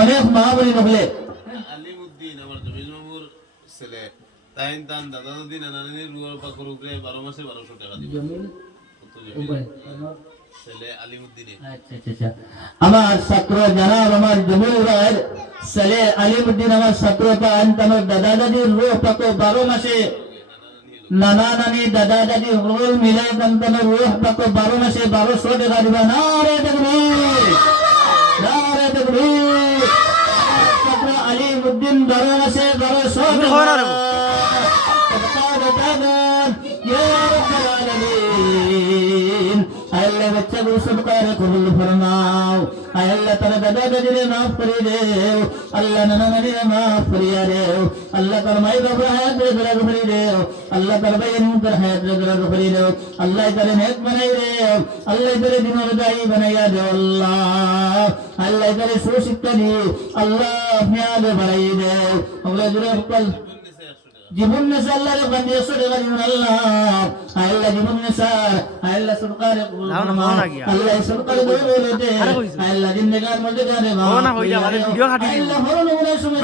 অনেক মা বলি নহলে আলিমউদ্দিন আমার জমির মামুর ছেলে তাইন তান দাদা দাদি নানা নানির রুয়ার পাকর উপরে 12 মাসে 1200 টাকা দিবে জমিন ছেলে আলিমউদ্দিনের আচ্ছা আমার ছাত্র জানাব আমার জমির ছেলে আলিমউদ্দিন আমার ছাত্র পান আমার দাদা দাদির রুহ পাকো 12 মাসে নানা নানি দাদা দাদি রোল মিলে তার রুহ পাকো 12 মাসে 1200 টাকা দিবা না রে তাকবীর ছাত্র আলিমউদ্দিন 12 মাসে 1200 টাকা আল্লাহ বচ্চা গুলো সবকার কবুল ফরমাও আল্লাহ তার দাদা দাদিরে মাফ করে দেও আল্লাহ নানা নানিরে মাফ করিয়া দেও আল্লাহ তার মাই বাবা হায়াত রে দরাগ করে দেও আল্লাহ তার ভাই মুনকার হায়াত রে দরাগ করে দেও আল্লাহ তারে নেক বানাই দেও আল্লাহ তারে দিনের দায়ী বানাইয়া দেও আল্লাহ তারে সুশিক্ষা দিও আল্লাহ মেয়াদ বাড়াই দেও আল্লাহ জুরে কল জীবন নেশা আল্লাহর বান্দে সরে গেলেন আল্লাহ জীবন নেশা আল্লাহ সরকার আল্লাহ সরকার বলে দে আল্লাহ জিন্দেগার মধ্যে জানে আল্লাহ হরণ সময়